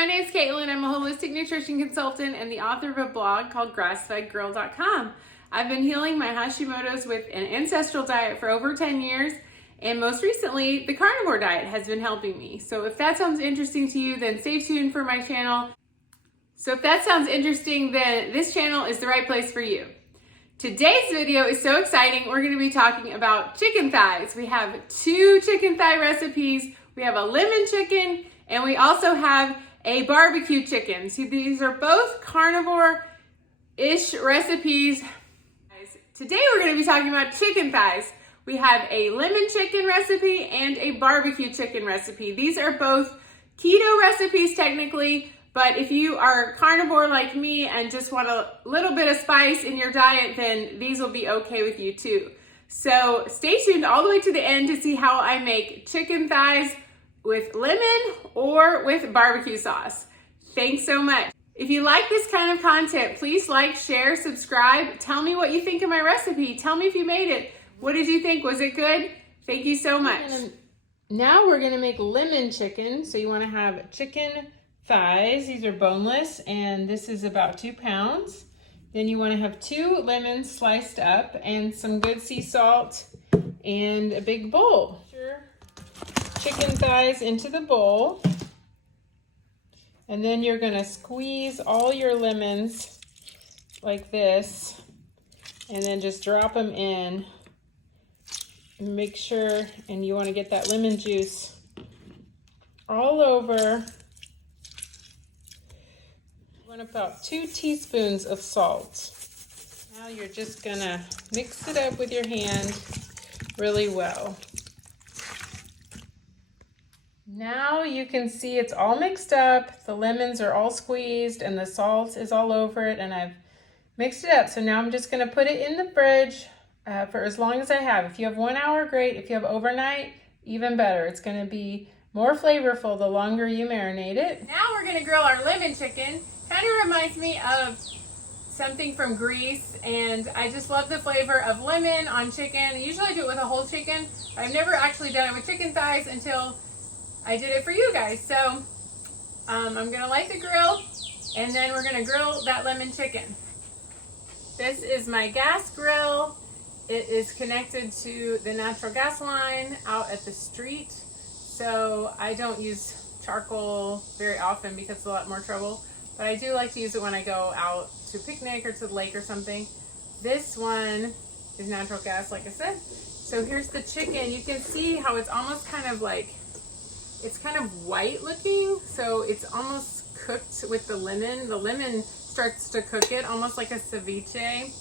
my name is Caitlin. I'm a holistic nutrition consultant and the author of a blog called grassfedgirl.com. I've been healing my Hashimoto's with an ancestral diet for over 10 years, and most recently, the carnivore diet has been helping me. So if that sounds interesting to you, then stay tuned for my channel. So if that sounds interesting, then this channel is the right place for you. Today's video is so exciting. We're going to be talking about chicken thighs. We have 2 chicken thigh recipes. We have a lemon chicken, and we also have a barbecue chicken. See, these are both carnivore-ish recipes. Today we're going to be talking about chicken thighs. We have a lemon chicken recipe and a barbecue chicken recipe. These are both keto recipes technically, but if you are carnivore like me and just want a little bit of spice in your diet, then these will be okay with you too. So stay tuned all the way to the end to see how I make chicken thighs with lemon or with barbecue sauce. Thanks so much. If you like this kind of content, please like, share, subscribe. Tell me what you think of my recipe. Tell me if you made it. What did you think? Was it good? Thank you so much. Now we're gonna make lemon chicken. So you wanna have chicken thighs. These are boneless, and this is about 2 pounds. Then you wanna have 2 lemons sliced up and some good sea salt and a big bowl. Chicken thighs into the bowl. And then you're gonna squeeze all your lemons like this, and then just drop them in. Make sure, and you wanna get that lemon juice all over. You want about 2 teaspoons of salt. Now you're just gonna mix it up with your hand really well. Now you can see it's all mixed up. The lemons are all squeezed and the salt is all over it, and I've mixed it up. So now I'm just gonna put it in the fridge for as long as I have. If you have 1 hour, great. If you have overnight, even better. It's gonna be more flavorful the longer you marinate it. Now we're gonna grill our lemon chicken. Kind of reminds me of something from Greece, and I just love the flavor of lemon on chicken. Usually I do it with a whole chicken, but I've never actually done it with chicken thighs until I did it for you guys. So I'm gonna light the grill, and then we're gonna grill that lemon chicken. This is my gas grill. It is connected to the natural gas line out at the street. So I don't use charcoal very often because it's a lot more trouble, but I do like to use it when I go out to picnic or to the lake or something. This one is natural gas, like I said. So here's the chicken. You can see how it's almost kind of like, it's kind of white looking, so it's almost cooked with the lemon. The lemon starts to cook it, almost like a ceviche.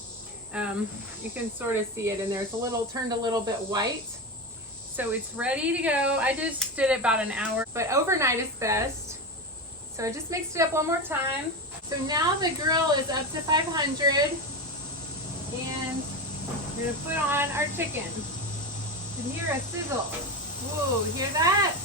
You can sort of see it, and there's turned a little bit white. So it's ready to go. I just did it about an hour, but overnight is best. So I just mixed it up one more time. So now the grill is up to 500, and we're gonna put on our chicken. You can hear a sizzle. Whoa, hear that?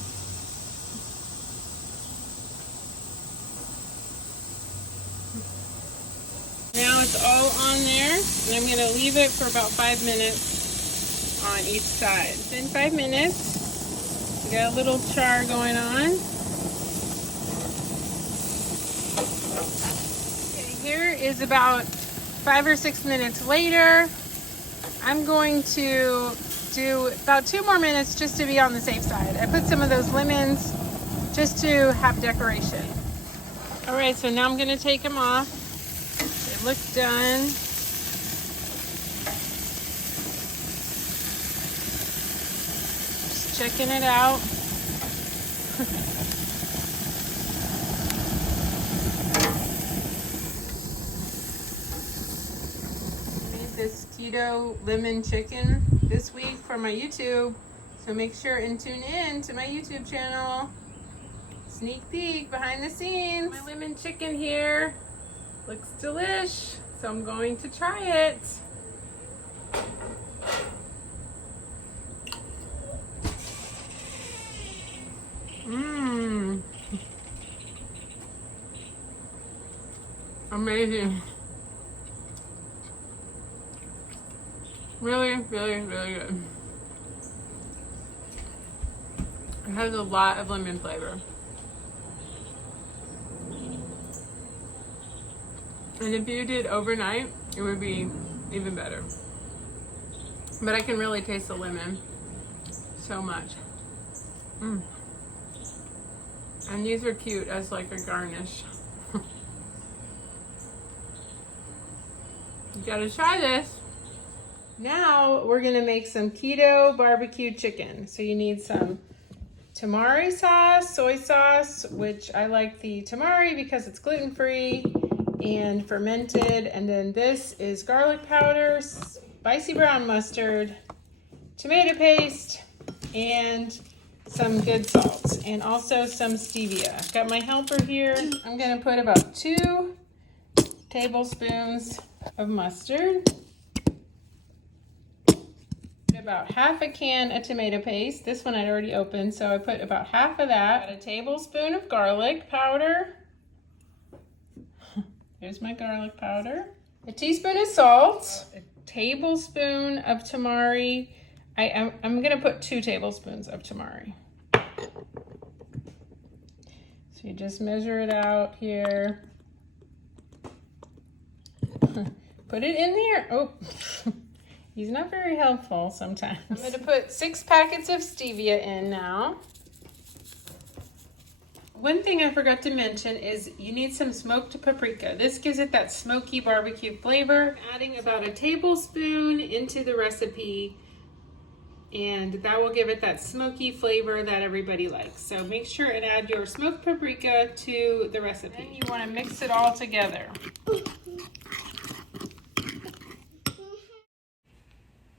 Now it's all on there, and I'm gonna leave it for about 5 minutes on each side. In 5 minutes, we got a little char going on. Okay, here is about 5 or 6 minutes later. I'm going to do about 2 more minutes just to be on the safe side. I put some of those lemons just to have decoration. All right, so now I'm gonna take them off. Look done. Just checking it out. I made this keto lemon chicken this week for my YouTube, so make sure and tune in to my YouTube channel. Sneak peek behind the scenes. My lemon chicken here. Looks delish, so I'm going to try it. Amazing. Really, really, really good. It has a lot of lemon flavor. And if you did overnight, it would be even better. But I can really taste the lemon so much. And these are cute as like a garnish. You gotta try this. Now we're gonna make some keto barbecue chicken. So you need some tamari sauce, soy sauce, which I like the tamari because it's gluten-free and fermented. And then this is garlic powder, spicy brown mustard, tomato paste, and some good salt, and also some stevia. I've got my helper here. I'm gonna put about 2 tablespoons of mustard, about half a can of tomato paste. This one I'd already opened, so I put about half of that. A tablespoon of garlic powder. There's my garlic powder. A teaspoon of salt. A tablespoon of tamari. I'm gonna put 2 tablespoons of tamari. So you just measure it out here. Put it in there. Oh. He's not very helpful sometimes. I'm going to put 6 packets of stevia in now. One thing I forgot to mention is you need some smoked paprika. This gives it that smoky barbecue flavor. Adding about a tablespoon into the recipe, and that will give it that smoky flavor that everybody likes. So make sure and add your smoked paprika to the recipe. Then you want to mix it all together.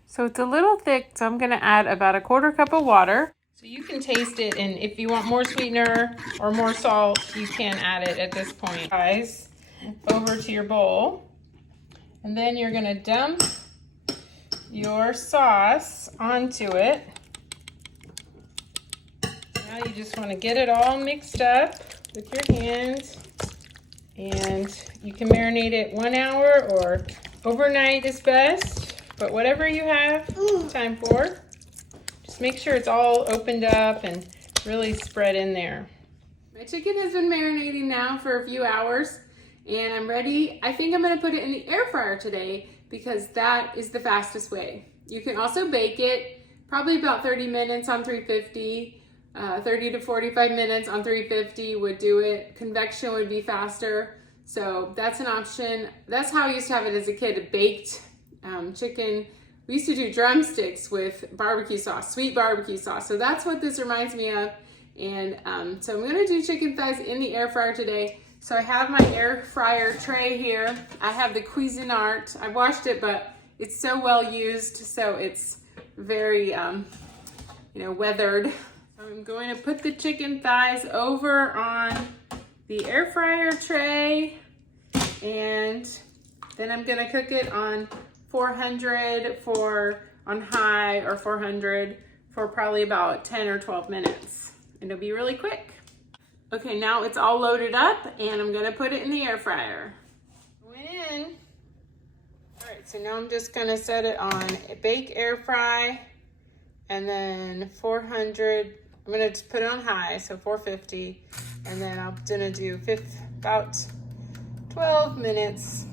So it's a little thick, so I'm gonna add about a 1/4 cup of water. So you can taste it, and if you want more sweetener or more salt, you can add it at this point. Guys, over to your bowl. And then you're gonna dump your sauce onto it. Now you just wanna get it all mixed up with your hands. And you can marinate it 1 hour or overnight is best. But whatever you have time for, just make sure it's all opened up and really spread in there. My chicken has been marinating now for a few hours, and I'm ready. I think I'm gonna put it in the air fryer today because that is the fastest way. You can also bake it, probably about 30 minutes on 350, 30 to 45 minutes on 350 would do it. Convection would be faster, so that's an option. That's how I used to have it as a kid, a baked chicken. We used to do drumsticks with barbecue sauce, sweet barbecue sauce. So that's what this reminds me of. And so I'm gonna do chicken thighs in the air fryer today. So I have my air fryer tray here. I have the Cuisinart. I washed it, but it's so well used, so it's very, weathered. So I'm going to put the chicken thighs over on the air fryer tray, and then I'm gonna cook it on 400 on high, or 400 for probably about 10 or 12 minutes. It'll be really quick. Okay, now it's all loaded up, and I'm gonna put it in the air fryer. Went in. All right, so now I'm just gonna set it on a bake air fry, and then 400. I'm gonna just put it on high, so 450, and then I'm gonna do about 12 minutes.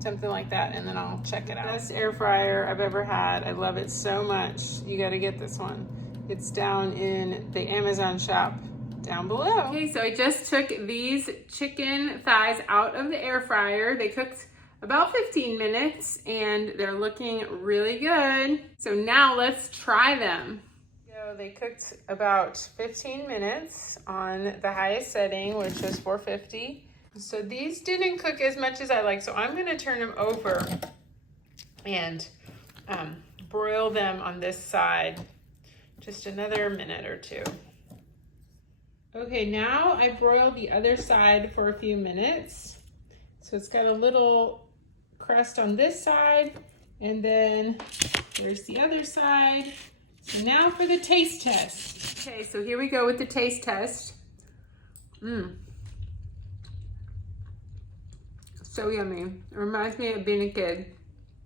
Something like that, and then I'll check it out. Best air fryer I've ever had. I love it so much. You got to get this one. It's down in the Amazon shop down below. Okay, so I just took these chicken thighs out of the air fryer. They cooked about 15 minutes, and they're looking really good. So now let's try them. So they cooked about 15 minutes on the highest setting, which was 450. So these didn't cook as much as I like, so I'm gonna turn them over and broil them on this side just another minute or 2. Okay, now I broiled the other side for a few minutes. So it's got a little crust on this side, and then there's the other side. So now for the taste test. Okay, so here we go with the taste test. So yummy. It reminds me of being a kid.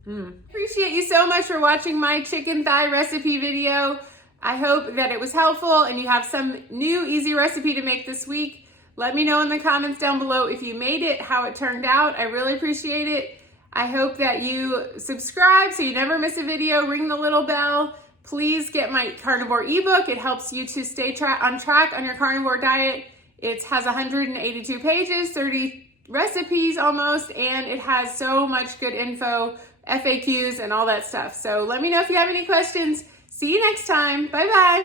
Appreciate you so much for watching my chicken thigh recipe video. I hope that it was helpful and you have some new easy recipe to make this week. Let me know in the comments down below if you made it, how it turned out. I really appreciate it. I hope that you subscribe so you never miss a video. Ring the little bell. Please get my carnivore ebook. It helps you to stay on track on your carnivore diet. It has 182 pages, 30 recipes almost, and it has so much good info, FAQs, and all that stuff. So let me know if you have any questions. See you next time. Bye-bye.